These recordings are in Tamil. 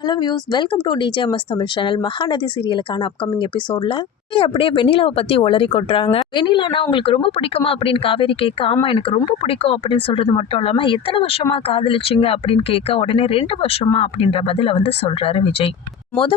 Hello views, welcome to DJMS Tamil channel. Mahanadi சீரியலுக்கான அப்கமிங் எபிசோட்ல அப்படியே வெண்ணிலாவை பத்தி ஒளறி கொட்டுறாங்க. வெண்ணிலானா உங்களுக்கு ரொம்ப பிடிக்குமா அப்படின்னு காவேரி கேட்க, ஆமா எனக்கு ரொம்ப பிடிக்கும் அப்படின்னு சொல்றது மட்டும் இல்லாம எத்தனை வருஷமா காதலிச்சிங்க அப்படின்னு கேட்க, உடனே 2 வருஷமா அப்படின்ற பதில சொல்றாரு விஜய்.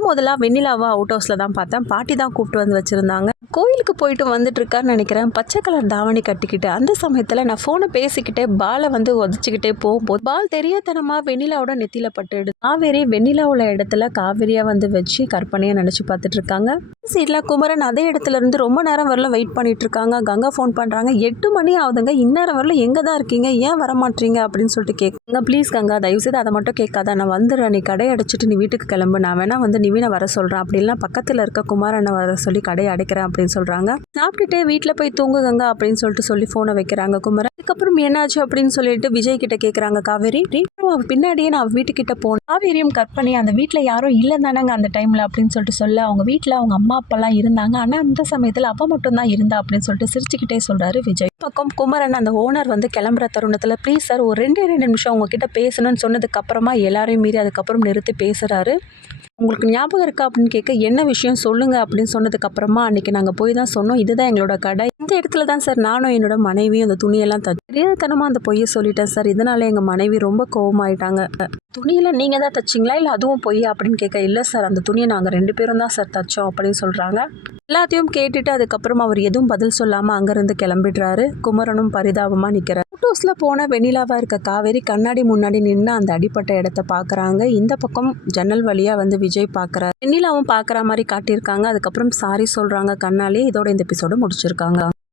முதலா வெண்ணிலாவா அவுட் ஹவுஸ்ல தான் பார்த்தேன். பாட்டி தான் கூப்பிட்டு வந்து வச்சிருந்தாங்க. கோயிலுக்கு போயிட்டு வந்துட்டு இருக்கான்னு நினைக்கிறேன். பச்சை கலர் தாவணி கட்டிக்கிட்டு அந்த சமயத்துல நான் போனை பேசிக்கிட்டே பாலை உதச்சிக்கிட்டே போகும்போது பால் தெரியாதனமா வெண்ணிலாவோட நெத்தியில பட்டுடுது. காவேரி வெண்ணிலாவோட இடத்துல காவேரியா வச்சு கற்பனையா நினைச்சு பார்த்துட்டு இருக்காங்க. சீட்ல குமரன் அதே இடத்துல இருந்து ரொம்ப நேரம் வரல வெயிட் பண்ணிட்டு இருக்காங்க. கங்கா ஃபோன் பண்றாங்க. 8 மணி ஆகுதுங்க, இந்நேரம் வரல எங்க தான் இருக்கீங்க, ஏன் வரமாட்டீங்க அப்படின்னு சொல்லிட்டு கேட்குங்க. ப்ளீஸ் கங்கா, தயவுசெய்து அதை மட்டும் கேட்காத, நான் வந்துடுறேன், நீ கடை அடைச்சிட்டு நீ வீட்டுக்கு கிளம்பு, நான் வேணா நிவினை வர சொல்றேன், அப்படின்னா பக்கத்துல இருக்க குமாரனை வர சொல்லி கடையை அடைக்கிறேன் அப்படின்னு சொல்றாங்க. சாப்பிட்டுட்டு வீட்டுல போய் தூங்குங்க அப்படின்னு சொல்லி போனை வைக்கிறாங்க குமரன். அதுக்கப்புறம் என்னாச்சு அப்படின்னு சொல்லிட்டு விஜய் கிட்ட கேக்குறாங்க காவேரி. பின்னாடியே நான் வீட்டுக்கிட்ட போனேன். காவேரியும் கற்பனை அந்த வீட்டுல யாரும் இல்ல தானங்க அந்த டைம்ல அப்படின்னு சொல்ல, அவங்க வீட்டுல அவங்க அம்மா அப்பெல்லாம் இருந்தாங்க, ஆனா அந்த சமயத்துல அவ மட்டும் தான் இருந்தா அப்படின்னு சொல்லிட்டு சிரிச்சுக்கிட்டே சொல்றாரு விஜய். பக்கம் குமரன் அந்த ஓனர் கிளம்புற தருணத்துல, ப்ளீஸ் சார் ஒரு 2 நிமிஷம் உங்ககிட்ட பேசணும்னு சொன்னதுக்கு அப்புறமா எல்லாரையும் மீறி அதுக்கப்புறம் நிறுத்தி பேசுறாரு. உங்களுக்கு ஞாபகம் இருக்கா அப்படின்னு கேட்க, என்ன விஷயம் சொல்லுங்க அப்படின்னு சொன்னதுக்கு அப்புறமா, அன்னைக்கு நாங்கள் போய் தான் சொன்னோம், இதுதான் எங்களோட கடை, இந்த இடத்துல தான் சார் நானும் என்னோட மனைவியும் அந்த துணியெல்லாம் தெரியாதனமா அந்த பொய்யை சொல்லிட்டேன் சார், இதனால எங்கள் மனைவி ரொம்ப கோவமாயிட்டாங்க. துணியெல்லாம் நீங்கள் தான் தச்சிங்களா இல்லை அதுவும் பொய் அப்படின்னு கேட்க, இல்லை சார் அந்த துணியை நாங்கள் 2 பேரும் தான் சார் தச்சோம் அப்படின்னு சொல்கிறாங்க. எல்லாத்தையும் கேட்டுட்டு அதுக்கப்புறம் அவர் எதுவும் பதில் சொல்லாமல் அங்கேருந்து கிளம்பிடுறாரு. குமரனும் பரிதாபமாக நிற்கிறார். ஃபோட்டோஸில் போன வெண்ணிலாவாக இருக்க காவேரி கண்ணாடி முன்னாடி நின்று அந்த அடிப்பட்ட இடத்த பார்க்குறாங்க. இந்த பக்கம் ஜன்னல் வழியாக விஜய் பார்க்குறாரு. வெண்ணிலாவும் பார்க்குற மாதிரி காட்டியிருக்காங்க. அதுக்கப்புறம் சாரி சொல்கிறாங்க கண்ணாலே. இதோட இந்த எபிசோடு முடிச்சிருக்காங்க.